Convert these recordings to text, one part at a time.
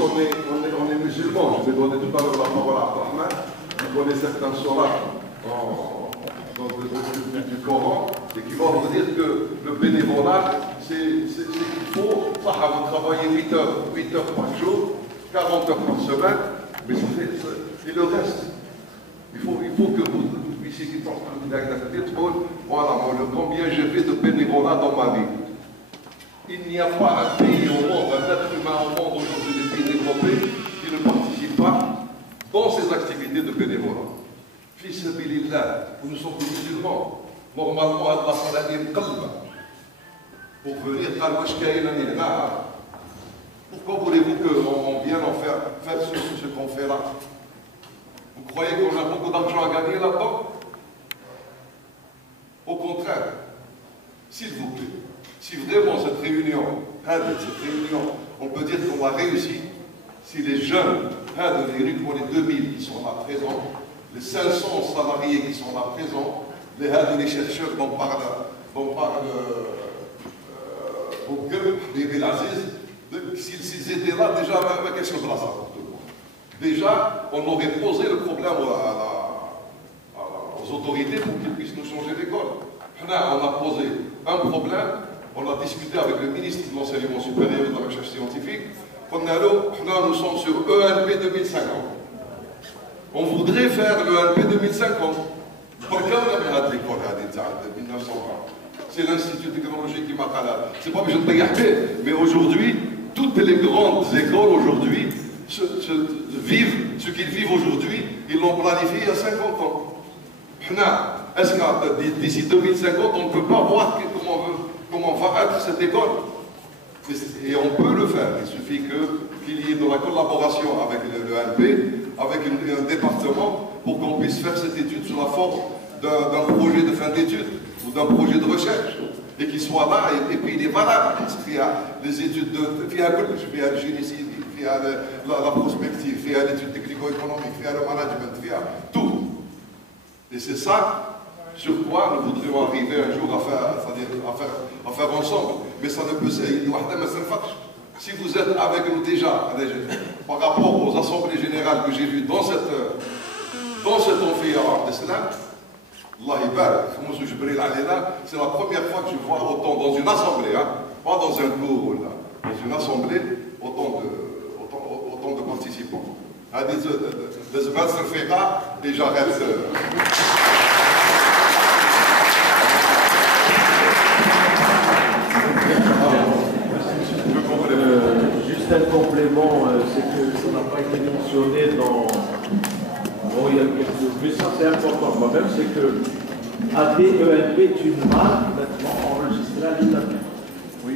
on est musulman. Je vais donner tout à l'heure la parole à Abdelrahman. Vous connaissez certains sourates du Coran, et qui vont vous dire que le bénévolat, c'est qu'il faut, ça va travailler 8 heures par jour, 40 heures par semaine, mais c'est le reste. Il faut que vous puissiez dire, voilà, combien j'ai fait de bénévolat dans ma vie. Il n'y a pas un pays au monde, un être humain au monde aujourd'hui, des pays développés, qui ne participe pas dans ces activités de bénévolat. Fils de Bilillah, nous sommes des musulmans. Normalement, Allah s'en a dit pour venir à pourquoi voulez-vous qu'on vienne en faire ce qu'on fait là? Vous croyez qu'on a beaucoup d'argent à gagner là-dedans? Au contraire, s'il vous plaît, si vraiment cette réunion, on peut dire qu'on a réussi, si les jeunes, les 2000 qui sont là présents, les 500 salariés qui sont là présents, les chercheurs dont parle s'ils étaient là, déjà, la question de la santé. Déjà, on aurait posé le problème aux autorités pour qu'ils puissent nous changer d'école. On a posé un problème, on a discuté avec le ministre de l'Enseignement supérieur et de la Recherche scientifique. Nous sommes sur ENP 2050. On voudrait faire le ENP 2050. Pourquoi on a fait l'école de 1920? C'est l'Institut technologique qui m'a fait. C'est pas besoin de regarder, mais aujourd'hui, toutes les grandes écoles aujourd'hui vivent ce qu'ils vivent aujourd'hui, ils l'ont planifié il y a 50 ans. Est-ce que d'ici 2050, on ne peut pas voir comment va être cette école? Et on peut le faire. Il suffit qu'il y ait de la collaboration avec l'ENP, avec un département, pour qu'on puisse faire cette étude sur la forme d'un projet de fin d'études ou d'un projet de recherche, et qu'il soit là, et puis il est valable. Il y a des études il y a le génie civil, il y a la prospective, il y a l'étude technico-économique, il y a le management, il y a tout. Et c'est ça sur quoi nous voudrions arriver un jour à faire ensemble. Mais ça ne peut se faire. Si vous êtes avec nous déjà, par rapport aux assemblées générales que j'ai vues dans cet amphithéâtre d'Islam, Allah Ibarak, c'est la première fois que je vois autant dans une assemblée, pas dans un cours, dans une assemblée, autant de participants. Et j'arrête. Juste un complément, c'est que ça n'a pas été mentionné dans... Bon, il y a quelques... Mais ça c'est important quand même, c'est que ADENP est une marque maintenant enregistrée à l'INAP. Oui.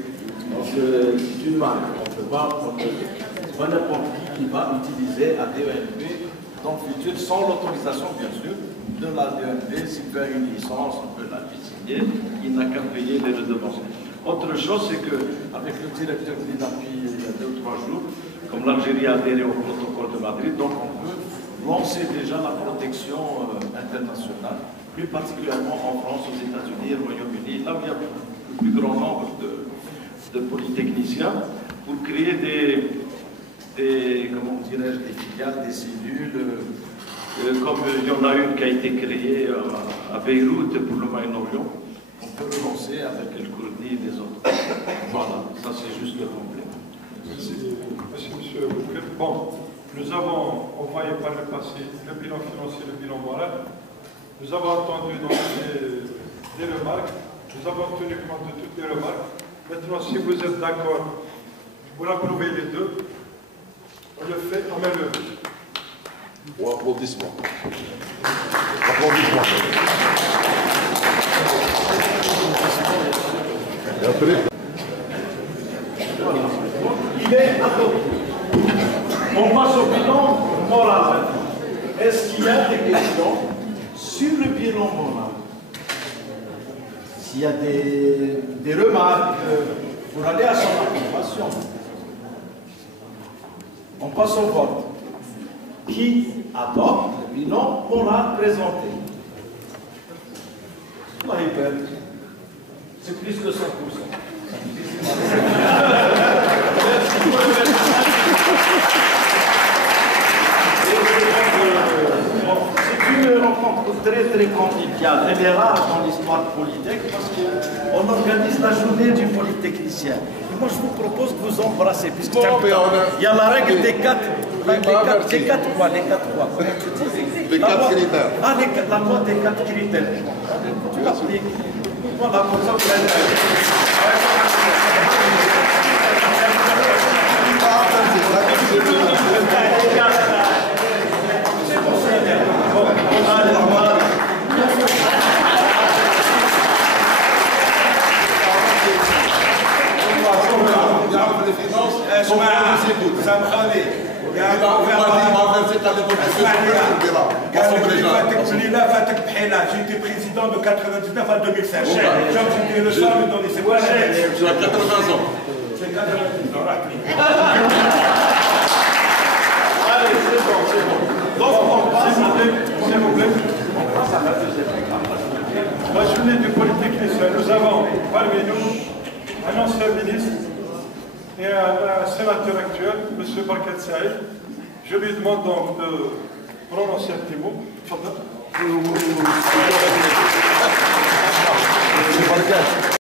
Donc c'est une marque, on ne peut pas... C'est pas n'importe qui va utiliser ADENP dans le futur, sans l'autorisation bien sûr de l'ADENP. S'il veut une licence, on peut la signer, il n'a qu'à payer les redevances. Autre chose, c'est qu'avec le directeur de l'INAPI il y a 2 ou 3 jours, comme l'Algérie a adhéré au protocole de Madrid, donc on peut lancer déjà la protection internationale, plus particulièrement en France, aux États-Unis, au Royaume-Uni, là où il y a le plus grand nombre de polytechniciens, pour créer comment dirais-je, des filiales, des cellules, comme il y en a une qui a été créée à Beyrouth pour le Moyen-Orient. On peut le lancer avec El Kourdi et les autres. Voilà, ça c'est juste le complément. Merci, monsieur. Bon, nous avons envoyé par le passé le bilan financier, le bilan moral. Nous avons entendu donc des remarques. Nous avons tenu compte de toutes les remarques. Maintenant, si vous êtes d'accord pour approuver les deux, on le fait en main levée. Ou applaudissement. Applaudissement. Et après, il est adopté. On passe au bilan moral. Est-ce qu'il y a des questions sur le bilan moral? S'il y a des remarques pour aller à son approbation, on passe au vote. Qui adopte le bilan moral présenté? C'est plus que 100%. Merci. spécial. Elle est rare dans l'histoire politique parce qu'on organise la journée du polytechnicien. Et moi, je vous propose de vous embrasser, puisque il y a la règle des quatre. Les quatre quoi? Les quatre quoi? Les quatre critères. Ah, la loi des quatre critères. Tu l'appliques. Voilà, pour ça, vous allez. J'étais président de 99 à 2005. J'étais le seul dans les Tu as 80 ans. C'est 90 ans. Allez, c'est bon. Donc, S'il vous plaît. La journée du polytechnicien, nous avons parmi nous un ancien ministre et un sénateur actuel, M. Barkat Saïd. Je lui demande donc de prononcer un petit mot. C'est pas le cas.